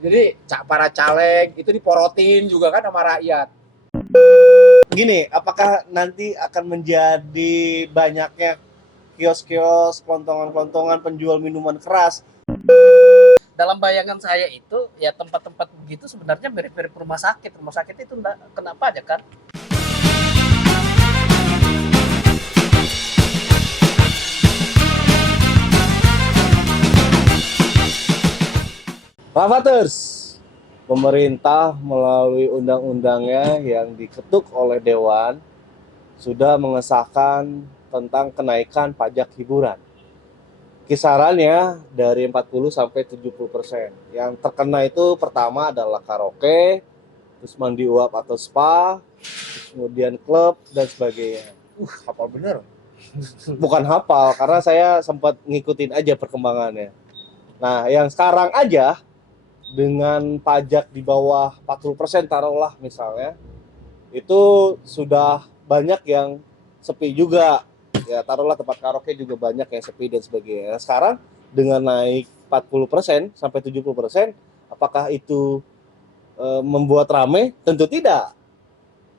Jadi para caleg itu diporotin juga kan sama rakyat. Gini, apakah nanti akan menjadi banyaknya kios-kios, kelontongan-kelontongan penjual minuman keras? Dalam bayangan saya itu ya tempat-tempat begitu sebenarnya mirip-mirip rumah sakit. Rumah sakit itu kena pajak kan. Rafaters, pemerintah melalui undang-undangnya yang diketuk oleh Dewan sudah mengesahkan tentang kenaikan pajak hiburan. Kisarannya dari 40 sampai 70%. Yang terkena itu pertama adalah karaoke, terus mandi uap atau spa, kemudian klub dan sebagainya. Hafal bener. Bukan hafal, karena saya sempat ngikutin aja perkembangannya. Nah, yang sekarang aja dengan pajak di bawah 40% taruhlah misalnya, itu sudah banyak yang sepi juga. Ya taruhlah tempat karaoke juga banyak yang sepi dan sebagainya. Nah, sekarang dengan naik 40% sampai 70%, apakah itu membuat rame? Tentu tidak.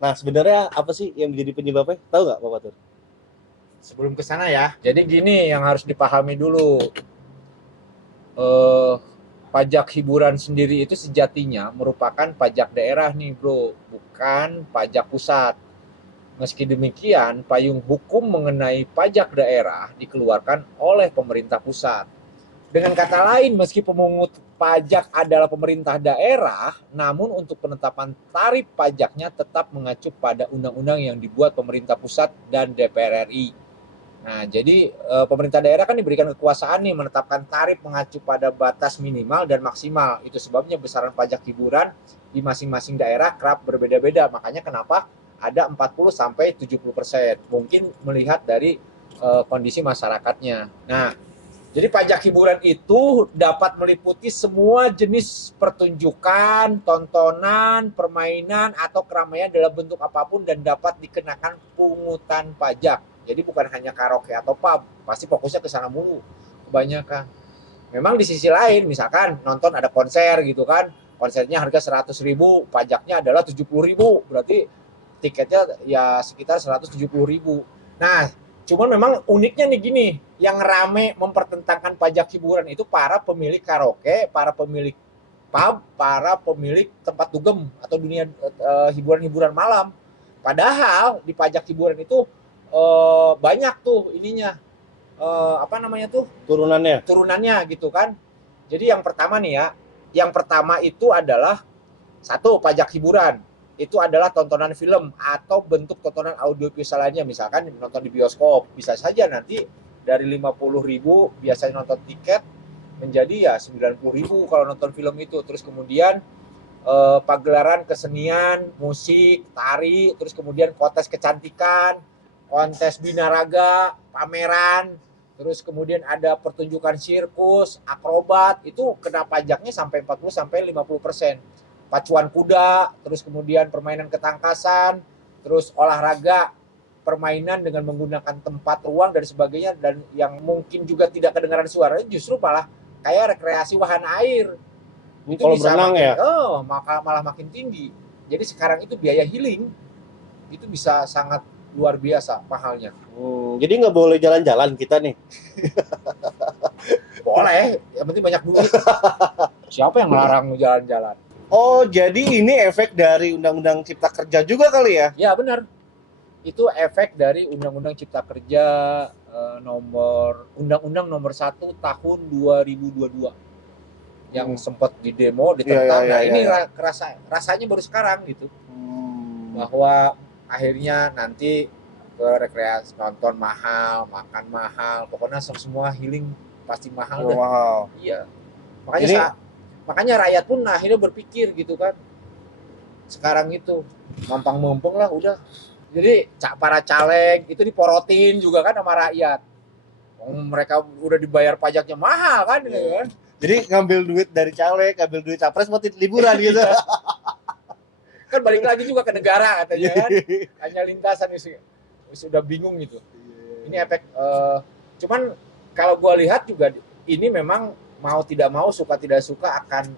Nah, sebenarnya apa sih yang menjadi penyebabnya? Tahu nggak, Bapak Tur? Sebelum ke sana ya. Jadi gini yang harus dipahami dulu. Eh, pajak hiburan sendiri itu sejatinya merupakan pajak daerah nih, Bro, bukan pajak pusat. Meski demikian, payung hukum mengenai pajak daerah dikeluarkan oleh pemerintah pusat. Dengan kata lain, meski pemungut pajak adalah pemerintah daerah, namun untuk penetapan tarif pajaknya tetap mengacu pada undang-undang yang dibuat pemerintah pusat dan DPR RI. Nah, jadi pemerintah daerah kan diberikan kekuasaan nih menetapkan tarif mengacu pada batas minimal dan maksimal. Itu sebabnya besaran pajak hiburan di masing-masing daerah kerap berbeda-beda. Makanya kenapa ada 40 sampai 70%. Mungkin melihat dari kondisi masyarakatnya. Nah, jadi pajak hiburan itu dapat meliputi semua jenis pertunjukan, tontonan, permainan, atau keramaian dalam bentuk apapun dan dapat dikenakan pungutan pajak. Jadi bukan hanya karaoke atau pub, pasti fokusnya ke sana mulu kebanyakan. Memang di sisi lain, misalkan nonton ada konser gitu kan, konsernya harga 100.000, pajaknya adalah 70.000, berarti tiketnya ya sekitar 170.000. Nah, cuman memang uniknya nih gini, yang rame mempertentangkan pajak hiburan itu para pemilik karaoke, para pemilik pub, para pemilik tempat dugem atau dunia hiburan-hiburan malam. Padahal di pajak hiburan itu banyak tuh ininya, apa namanya tuh, Turunannya. turunannya gitu kan. Jadi yang pertama nih ya, yang pertama itu adalah satu, pajak hiburan. Itu adalah tontonan film atau bentuk tontonan audiovisual lainnya, misalkan nonton di bioskop. Bisa saja nanti dari 50.000 biasanya nonton tiket menjadi ya 90.000 kalau nonton film itu. Terus kemudian pagelaran kesenian, musik, tari, terus kemudian kontes kecantikan, kontes binaraga, pameran, terus kemudian ada pertunjukan sirkus, akrobat, itu kena pajaknya sampai 40 sampai 50%. Pacuan kuda, terus kemudian permainan ketangkasan, terus olahraga, permainan dengan menggunakan tempat ruang dan sebagainya, dan yang mungkin juga tidak kedengaran suaranya justru malah kayak rekreasi wahana air. Itu Kalau bisa berenang makin, ya. malah makin tinggi. Jadi sekarang itu biaya healing itu bisa sangat luar biasa mahalnya. Jadi nggak boleh jalan-jalan kita nih. Boleh, yang penting banyak duit. Siapa yang melarang jalan-jalan? Oh, jadi ini efek dari Undang-Undang Cipta Kerja juga kali ya? Ya benar. Itu efek dari Undang-Undang Cipta Kerja Undang-Undang nomor 1 tahun 2022 yang sempat didemo, ditentang. Nah, ini rasanya baru sekarang gitu. Bahwa akhirnya nanti ke rekreasi, nonton mahal, makan mahal, pokoknya semua healing pasti mahal deh. Mahal. Iya. Makanya rakyat pun akhirnya berpikir gitu kan. Sekarang itu mampang-mumpung lah udah. Jadi para caleg itu diporotin juga kan sama rakyat. Mereka udah dibayar pajaknya mahal kan, gitu kan. Jadi ngambil duit dari caleg, ngambil duit capres buat liburan gitu. Kan balik lagi juga ke negara katanya kan. Hanya lintasan sudah bingung gitu. Ini efek cuman kalau gue lihat juga ini memang mau tidak mau, suka tidak suka akan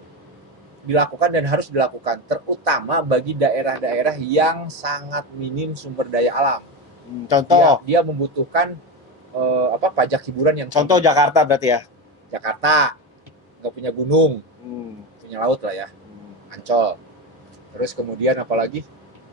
dilakukan dan harus dilakukan, terutama bagi daerah-daerah yang sangat minim sumber daya alam. Contoh, Dia membutuhkan pajak hiburan yang contoh Jakarta berarti ya. Jakarta nggak punya gunung, punya laut lah ya, Ancol. Terus kemudian apalagi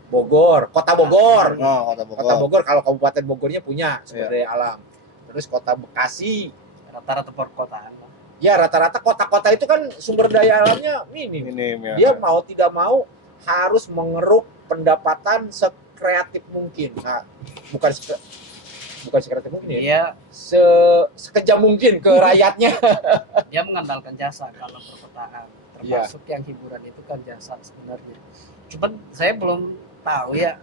Bogor, Kota Bogor. Oh, Kota Bogor kalau Kabupaten Bogornya punya sumber daya alam. Terus Kota Bekasi, Rata-rata perkotaan. ya rata-rata kota-kota itu kan sumber daya alamnya minim. ya. Dia mau tidak mau harus mengeruk pendapatan sekreatif mungkin. Nah, bukan sekreatif mungkin ya. Dia Sekejam mungkin ke rakyatnya. dia mengandalkan jasa kalau perkotaan. Termasuk yang hiburan itu kan jasa sebenarnya. Cuman saya belum tahu ya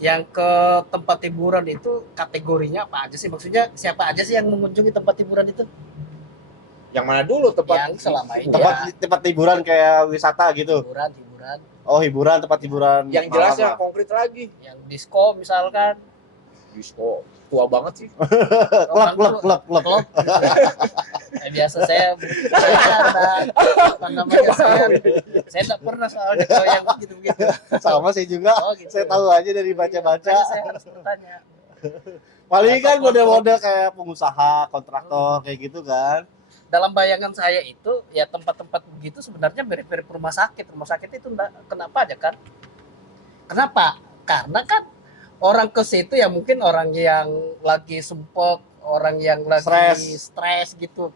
yang ke tempat hiburan itu kategorinya apa aja sih? Maksudnya siapa aja sih yang mengunjungi tempat hiburan itu? Yang mana dulu Yang selama ini tempat hiburan kayak wisata gitu. hiburan Oh, hiburan, tempat hiburan. Yang jelas malam yang konkret lagi. yang disco misalkan. Disco tua banget sih. Klub. Biasa saya apa namanya saya nggak pernah soalnya kalau yang begitu. Sama sih juga. Oh, gitu. Saya tahu aja dari baca-baca. Makanya saya harus bertanya. Paling kan model-model kayak pengusaha, kontraktor kayak gitu kan. Dalam bayangan saya itu ya tempat-tempat begitu sebenarnya mirip-mirip rumah sakit. Rumah sakit itu kenapa aja kan? Kenapa? Karena kan orang ke situ ya mungkin orang yang lagi sumpek, orang yang lagi stres gitu.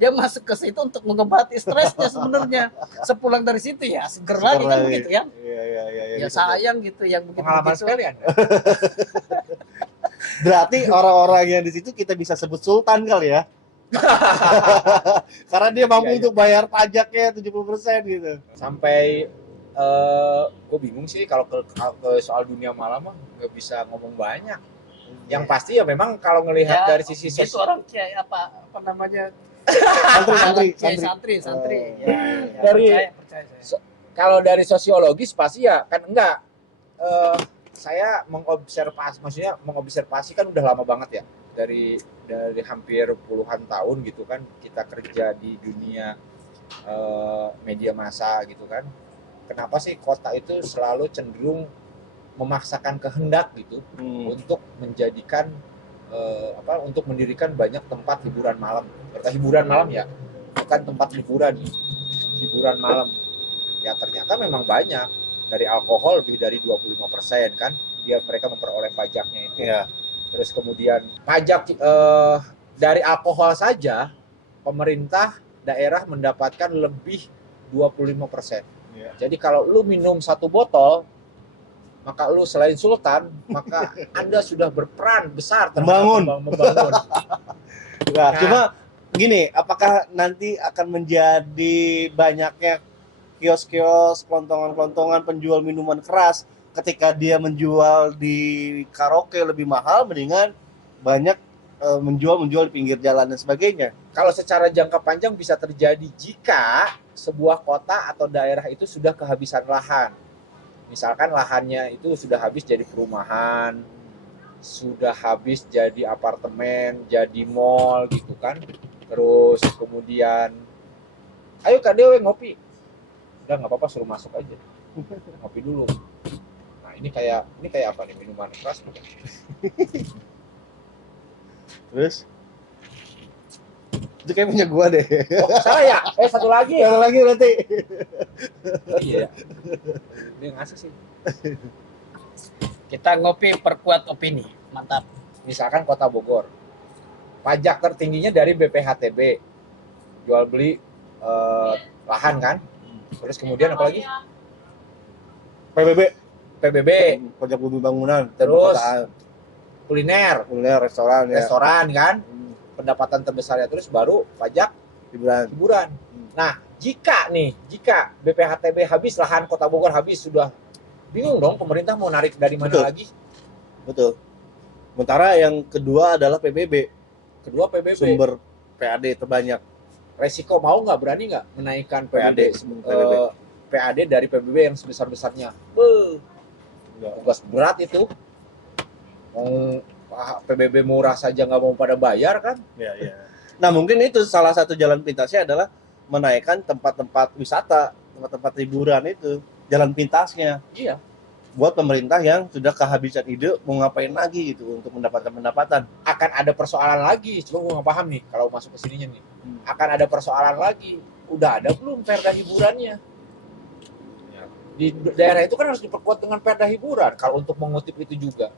Dia masuk ke situ untuk mengobati stresnya sebenarnya. Sepulang dari situ ya seger lagi kan begitu kan? Iya. Ya sayang gitu yang begitu. Pengalaman sekali Anda. Berarti orang-orang yang di situ kita bisa sebut sultan kali ya. Karena dia mampu untuk bayar pajaknya 70% gitu. Sampai gue bingung sih kalau ke soal dunia malam mah nggak bisa ngomong banyak. Yang pasti ya memang kalau ngelihat Ya, dari sisi itu orang kayak apa namanya Santri. Ya, Dari- percaya saya. kalau dari sosiologis pasti ya kan enggak. Saya mengobservasi kan udah lama banget ya, dari hampir puluhan tahun gitu kan kita kerja di dunia media massa gitu kan. Kenapa sih kota itu selalu cenderung memaksakan kehendak gitu untuk menjadikan untuk mendirikan banyak tempat hiburan malam. Hiburan malam ya, bukan tempat hiburan malam. Ya ternyata memang banyak. Dari alkohol lebih dari 25% kan mereka memperoleh pajaknya itu. Iya. Terus kemudian pajak dari alkohol saja pemerintah daerah mendapatkan lebih 25%. Iya. Jadi kalau lu minum 1 botol, maka lu selain sultan, maka Anda sudah berperan besar Membangun. membangun. Nah, cuma gini, apakah nanti akan menjadi banyaknya kios-kios, kelontongan-kelontongan penjual minuman keras ketika dia menjual di karaoke lebih mahal, mendingan banyak menjual di pinggir jalan dan sebagainya. Kalau secara jangka panjang bisa terjadi jika sebuah kota atau daerah itu sudah kehabisan lahan. Misalkan lahannya itu sudah habis jadi perumahan, sudah habis jadi apartemen, jadi mall gitu kan. Terus kemudian, ayo Kak Dewe ngopi. Udah nggak apa-apa, suruh masuk aja. Ngopi dulu. Nah ini kayak apa nih, minuman keras mungkin. Terus itu kayak punya gua deh. Oh, saya satu lagi. Yang lagi berarti. Iya. Dia ngasih sih. Kita ngopi perkuat opini. Mantap. Misalkan Kota Bogor, pajak tertingginya dari BPHTB, jual beli lahan kan. Terus kemudian apa lagi? PBB, Pajak bumi bangunan. terus kuliner, restoran ya. restoran kan, pendapatan terbesarnya. Terus baru pajak hiburan. Nah, jika BPHTB habis, lahan Kota Bogor habis, sudah bingung dong pemerintah mau narik dari mana lagi. Betul. Sementara yang kedua adalah PBB. Kedua PBB. Sumber PAD terbanyak. Resiko mau nggak, berani nggak menaikkan PAD dari PBB yang sebesar-besarnya. Tugas berat itu. PBB murah saja nggak mau pada bayar kan? Ya. Nah mungkin itu salah satu jalan pintasnya adalah menaikkan tempat-tempat wisata tempat-tempat hiburan itu, jalan pintasnya Iya, buat pemerintah yang sudah kehabisan ide mau ngapain lagi gitu untuk mendapatkan pendapatan. akan ada persoalan lagi. Cuma gue nggak paham nih kalau masuk ke sininya nih. Akan ada persoalan lagi. Udah ada belum perda hiburannya? Di daerah itu kan harus diperkuat dengan perda hiburan. Kalau untuk mengutip itu juga,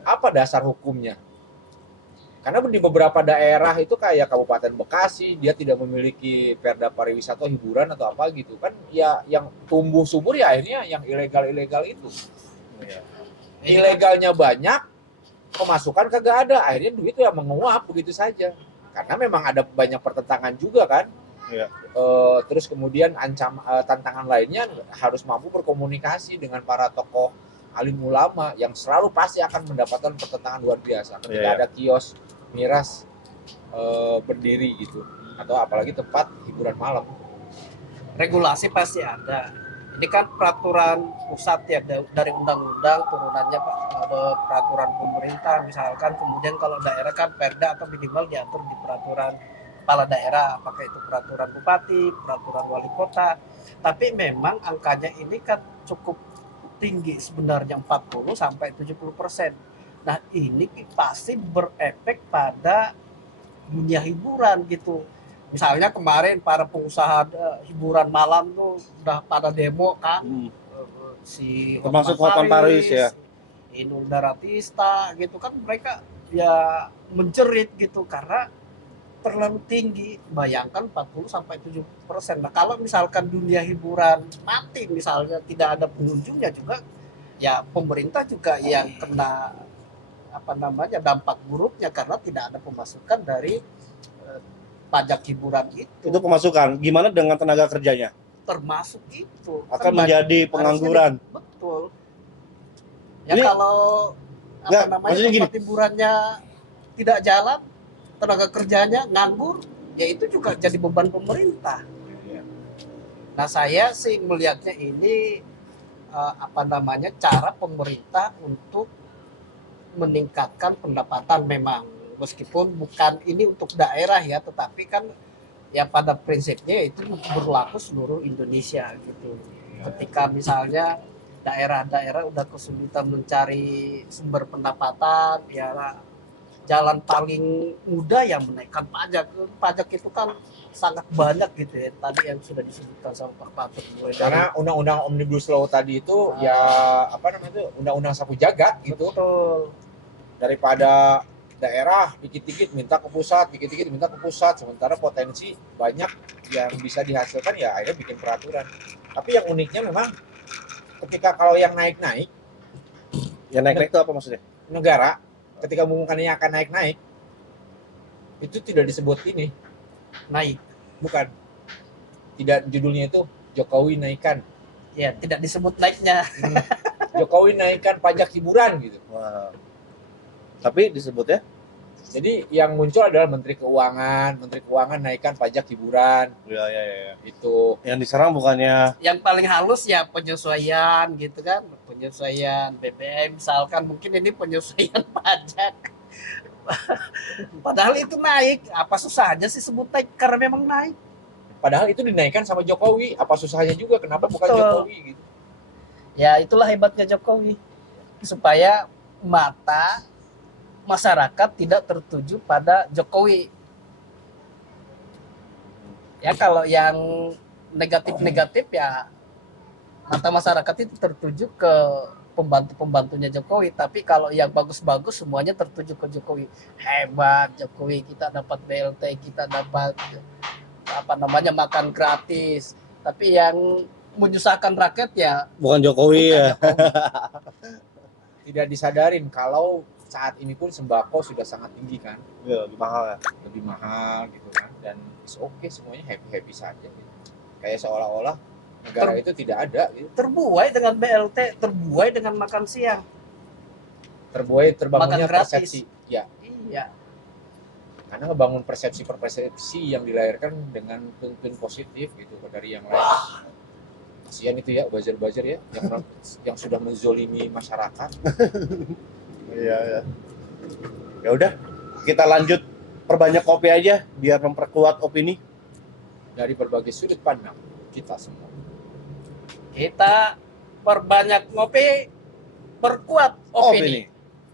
apa dasar hukumnya? Karena di beberapa daerah itu kayak Kabupaten Bekasi, dia tidak memiliki perda pariwisata hiburan atau apa gitu kan, ya yang tumbuh subur ya akhirnya yang ilegal itu. Ilegalnya banyak, pemasukan kagak ada, akhirnya duit ya menguap begitu saja. Karena memang ada banyak pertentangan juga kan. Iya. Terus kemudian tantangan lainnya harus mampu berkomunikasi dengan para tokoh alim ulama yang selalu pasti akan mendapatkan pertentangan luar biasa ketika Iya. ada kios miras berdiri gitu, atau apalagi tempat hiburan malam. Regulasi pasti ada. Ini kan peraturan pusat ya dari undang-undang turunannya Pak, ada peraturan pemerintah misalkan, kemudian kalau daerah kan perda atau minimal diatur di peraturan kepala daerah, apakah itu peraturan bupati, peraturan wali kota. Tapi memang angkanya ini kan cukup tinggi sebenarnya, 40 sampai 70%. Nah, ini pasti berefek pada dunia hiburan gitu. Misalnya kemarin para pengusaha hiburan malam tuh udah pada demo kan, si Termasuk Hotman Paris ya. Inul Daratista gitu kan, mereka ya menjerit gitu karena terlalu tinggi. Bayangkan 40 sampai 70%. Nah, kalau misalkan dunia hiburan mati misalnya tidak ada pengunjungnya juga, ya pemerintah juga yang kena dampak buruknya karena tidak ada pemasukan dari pajak hiburan itu. Itu pemasukan. Gimana dengan tenaga kerjanya? Termasuk itu Akan menjadi pengangguran. Betul. Ya Ini, kalau maksudnya tempat hiburannya tidak jalan, tenaga kerjanya nganggur, ya itu juga jadi beban pemerintah. Nah, saya sih melihatnya ini cara pemerintah untuk meningkatkan pendapatan, memang meskipun bukan ini untuk daerah ya, tetapi kan ya pada prinsipnya itu berlaku seluruh Indonesia gitu. Ketika misalnya daerah-daerah udah kesulitan mencari sumber pendapatan, ya jalan paling mudah yang menaikkan pajak. Pajak itu kan sangat banyak gitu ya, tadi yang sudah disebutkan sama Pak Patut. Karena undang-undang Omnibus Law tadi itu ya undang-undang sapu jagat gitu. Betul. Daripada daerah dikit-dikit minta ke pusat, dikit-dikit minta ke pusat, sementara potensi banyak yang bisa dihasilkan, ya akhirnya bikin peraturan. Tapi yang uniknya memang ketika kalau yang naik-naik, Ya naik-naik itu apa maksudnya? negara ketika mengumumkannya akan naik-naik, itu tidak disebut ini, Naik. bukan. Tidak, judulnya itu Jokowi naikkan. Ya, tidak disebut naiknya. Jokowi naikkan pajak hiburan gitu. Wow. Tapi disebutnya? Jadi yang muncul adalah Menteri Keuangan naikkan pajak hiburan. Ya. Itu. Yang diserang bukannya Yang paling halus ya penyesuaian gitu kan, penyesuaian BBM misalkan, mungkin ini penyesuaian pajak. Padahal itu naik, apa susahnya sih sebut naik, karena memang naik. Padahal itu dinaikkan sama Jokowi, apa susahnya juga, kenapa bukan Betul. Jokowi gitu. Ya itulah hebatnya Jokowi, supaya mata masyarakat tidak tertuju pada Jokowi. Ya kalau yang negatif-negatif ya mata masyarakat itu tertuju ke pembantu-pembantunya Jokowi, tapi kalau yang bagus-bagus semuanya tertuju ke Jokowi. Hebat Jokowi, kita dapat BLT, kita dapat makan gratis. Tapi yang menyusahkan rakyat ya bukan Jokowi ya. Jokowi. Tidak disadarin kalau saat ini pun sembako sudah sangat tinggi kan, Ya, lebih mahal ya. lebih mahal gitu kan, dan oke semuanya happy saja gitu. Kayak seolah-olah negara itu tidak ada gitu. Terbuai dengan BLT, terbuai dengan makan siang. Terbangunnya Makan gratis. persepsi ya, Iya. karena ngebangun persepsi yang dilahirkan dengan tuntun positif gitu dari yang lain. Kasihan itu ya buzzer ya yang sudah menzolimi masyarakat. Iya. Ya udah, kita lanjut perbanyak kopi aja biar memperkuat opini Dari berbagai sudut pandang kita semua. Kita perbanyak ngopi, perkuat opini.